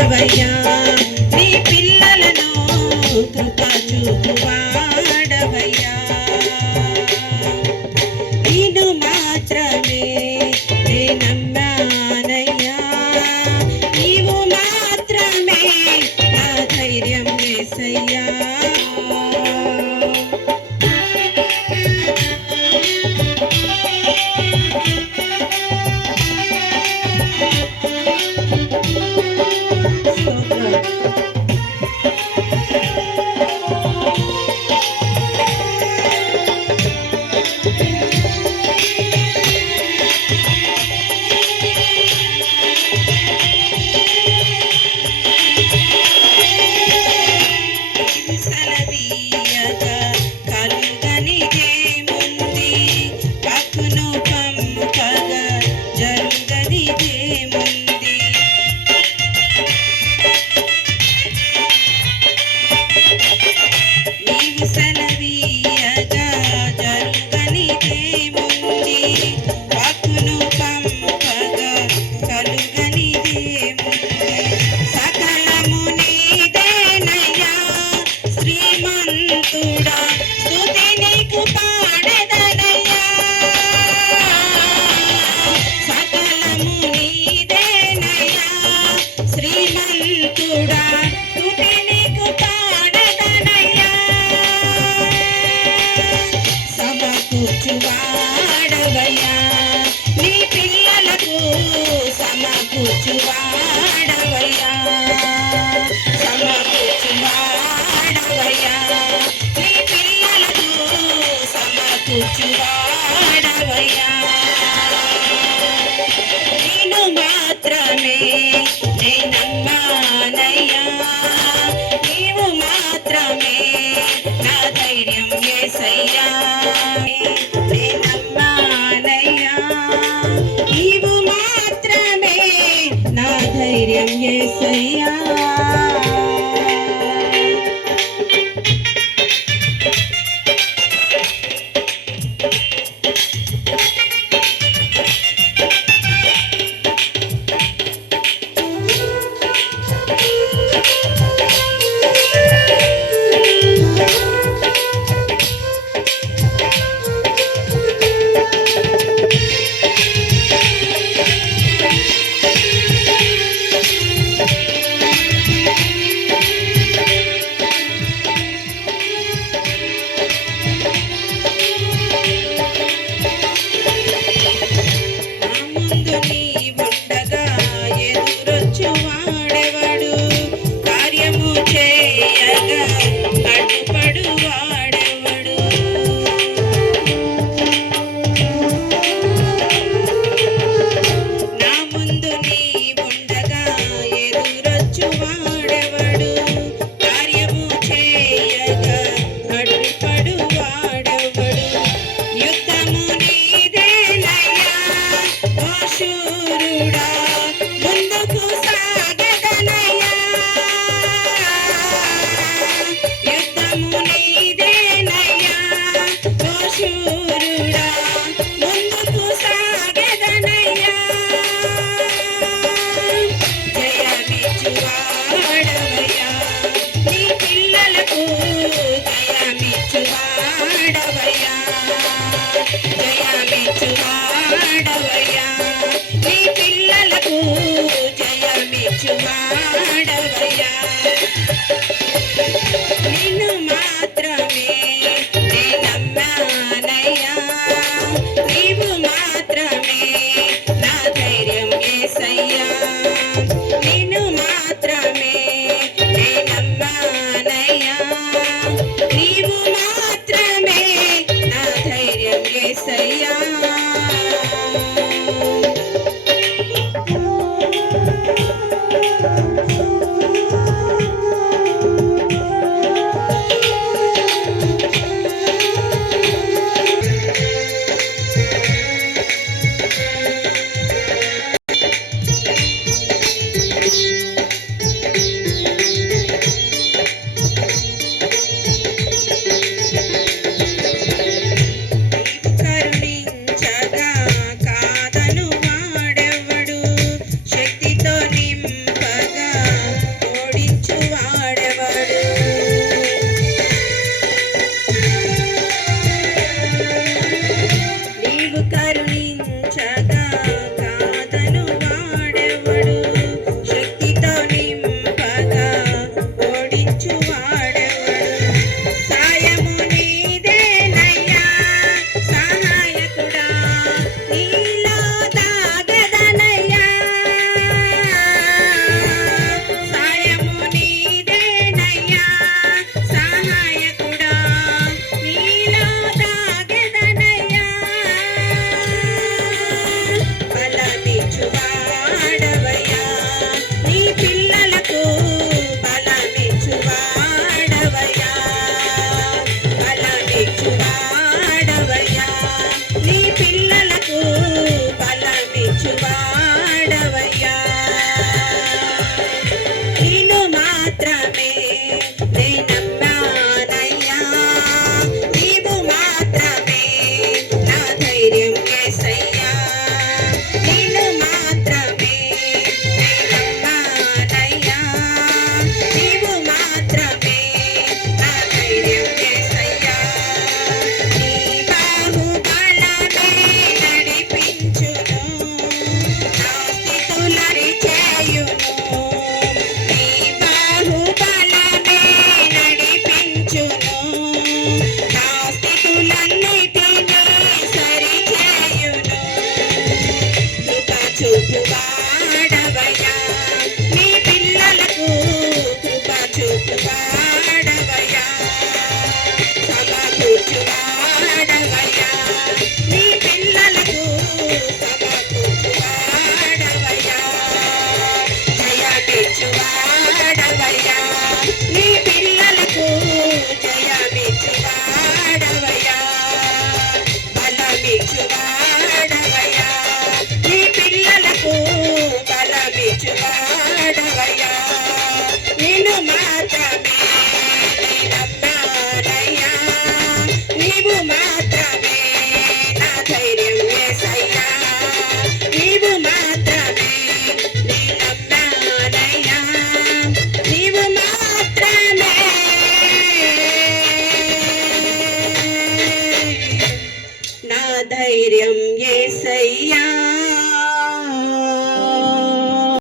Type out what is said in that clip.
వాడవయ్యా నీ పిల్లలను కృప చూపువా.